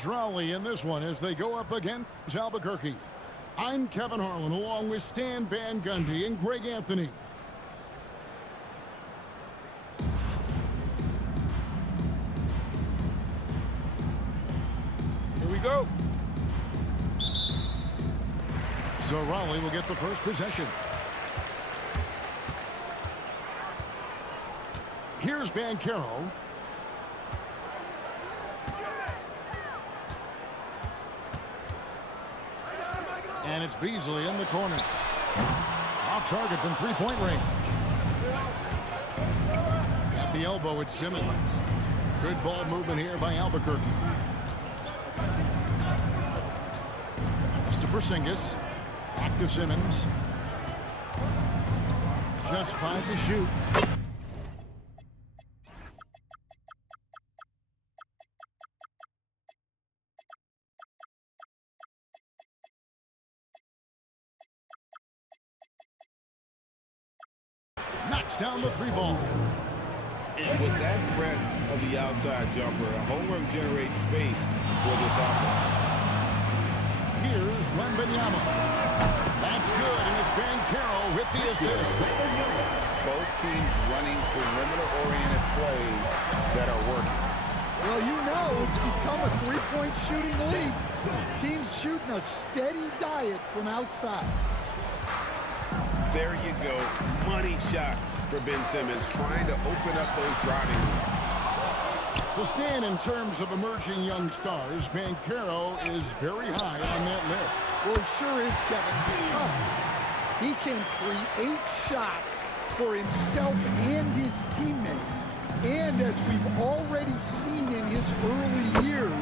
Raleigh in this one as they go up against Albuquerque. I'm Kevin Harlan along with Stan Van Gundy and Greg Anthony. Here we go. So Raleigh will get the first possession. Here's Banchero. And it's Beasley in the corner. Off target from three-point range. At the elbow, it's Simmons. Good ball movement here by Albuquerque. To Porzingis. Back to Simmons. Just 5 to shoot. Knocks down the three ball. And with that threat of the outside jumper, a homework generates space for this offense. Here's Wembanyama. That's good, and it's Banchero with the assist. Both teams running perimeter-oriented plays that are working. Well, you know it's become a three-point shooting league. Teams shooting a steady diet from outside. There you go. Money shot for Ben Simmons, trying to open up those driving lanes. So Stan, in terms of emerging young stars, Banchero is very high on that list. Well, he sure is, Kevin, because he can create shots for himself and his teammates. And as we've already seen in his early years,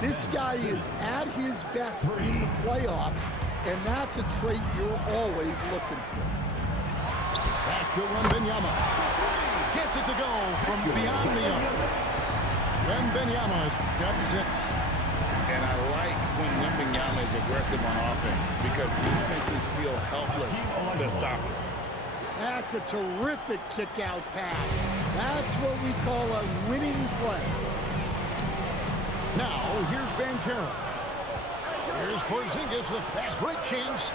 this guy is at his best in the playoffs, and that's a trait you're always looking for. Back to Wembanyama. Gets it to go from beyond the arc. Wembanyama's got 6. And I like when Wembanyama is aggressive on offense because defenses feel helpless to stop him. That's a terrific kick-out pass. That's what we call a winning play. Now, here's Banchero. Here's Porzingis, the fast break chance.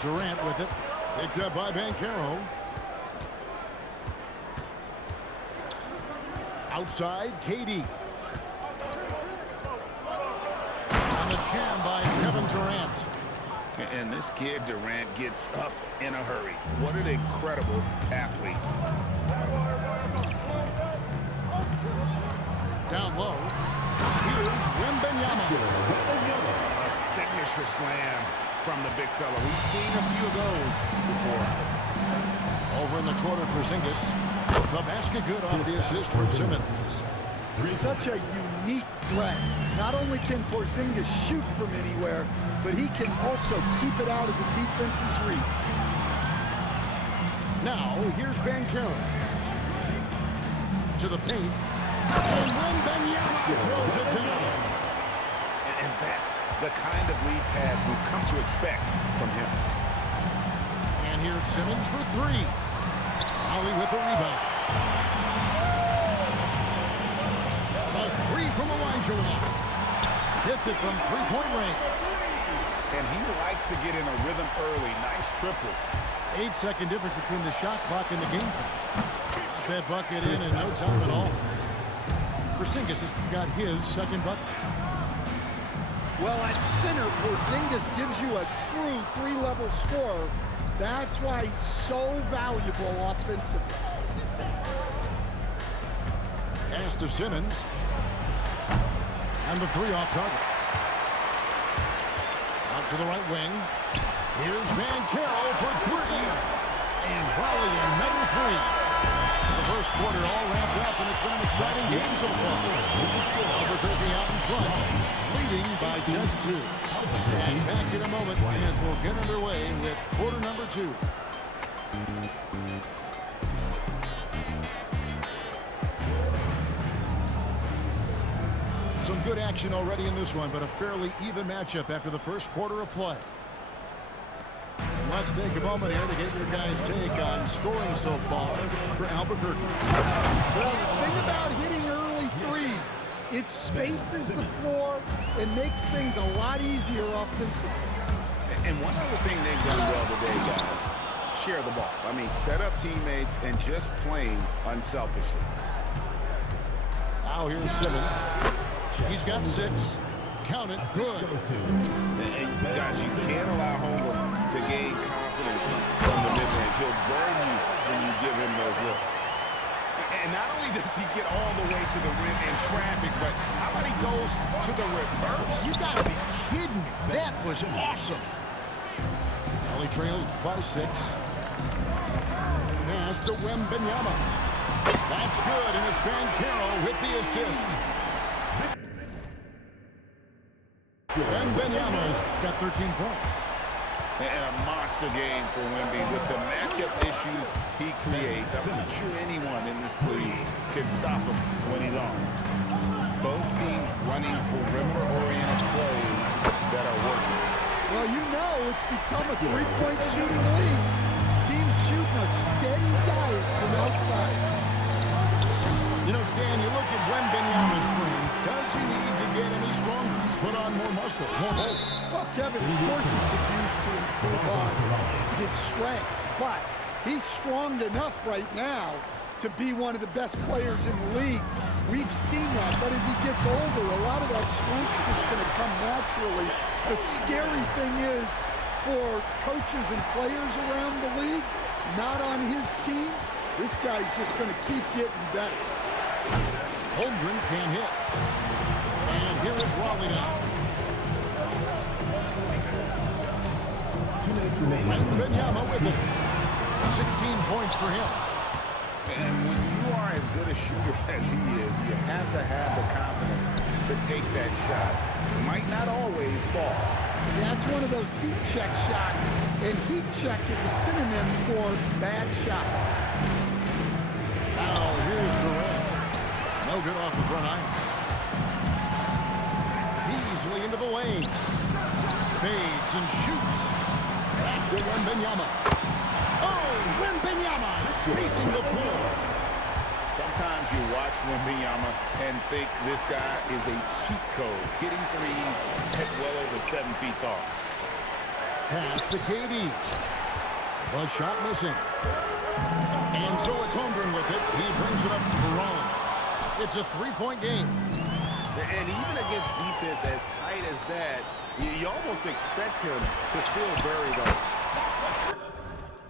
Durant with it. Picked up by Banchero. Outside, KD. On the jam by Kevin Durant. And this kid, Durant, gets up in a hurry. What an incredible athlete. Down low. Here's Wembanyama. A signature slam from the big fella. We've seen a few of those before. Over in the corner, Porzingis. The basket good off the assist from Simmons. Such a unique threat. Not only can Porzingis shoot from anywhere, but he can also keep it out of the defense's reach. Now, here's Banchero. To the paint. And Wembanyama throws it down. And that's the kind of lead pass we've come to expect from him. And here's Simmons for 3. Ali with the rebound. A 3 from Elijah. Hits it from three-point range. And he likes to get in a rhythm early. Nice triple. 8-second difference between the shot clock and the game clock. Got that bucket in no time at all. Porzingis has got his second bucket. Well, at center, Porzingis gives you a true three-level scorer. That's why he's so valuable offensively. Pass to Simmons. And the 3 off target. Out to the right wing. Here's Banchero for 3. And Raleigh another 3. The first quarter all wrapped up, and it's been an exciting game so far. Albuquerque out in front, leading by just 2. And back in a moment as we'll get underway with quarter number 2. Some good action already in this one, but a fairly even matchup after the first quarter of play. Let's take a moment here to get your guys' take on scoring so far for Albuquerque. Well, the thing about hitting early threes, It spaces the floor and makes things a lot easier offensively. And one other thing they've done well today, guys, share the ball. I mean, set up teammates and just playing unselfishly. Now here's Simmons. He's got 6. Count it. Good. And guys, you can't allow Holmgren to gain confidence from the mid-range. He'll burn you when you give him those looks. And not only does he get all the way to the rim in traffic, but how about he goes to the reverse? You gotta be kidding me. That was awesome. Well, he trails by 6. Pass to Wembanyama. That's good, and it's Banchero with the assist. Wembanyama's got 13 points. And a monster game for Wemby with the matchup issues he creates. I'm not sure anyone in this league can stop him when he's on. Both teams running perimeter-oriented plays that are working. Well, you know it's become a three-point shooting league. Teams shooting a steady diet from outside. You know, Stan, you look at Wembanyama's frame. Does he need to get any stronger? Put on more muscle, more weight? Well, Kevin, of course he could use to improve on his strength, but he's strong enough right now to be one of the best players in the league. We've seen that, but as he gets older, a lot of that strength's just going to come naturally. The scary thing is for coaches and players around the league, not on his team, this guy's just going to keep getting better. Holmgren can't hit. And here is Raleigh now. Wembanyama with it. 16 points for him. And when you are as good a shooter as he is, you have to have the confidence to take that shot. It might not always fall. That's one of those heat check shots, and heat check is a synonym for bad shot. Now here's Durant. No good off the front iron. Beasley into the lane. Fades and shoots. Back to Wembanyama. Oh, Wembanyama spacing the floor. Sometimes you watch Wembanyama and think this guy is a cheat code, hitting threes at well over 7 feet tall. Pass to KD. The shot missing. And so it's Holmgren with it. He brings it up to Raleigh. It's a 3-point game. And even against defense as tight as that, you almost expect him to still bury those.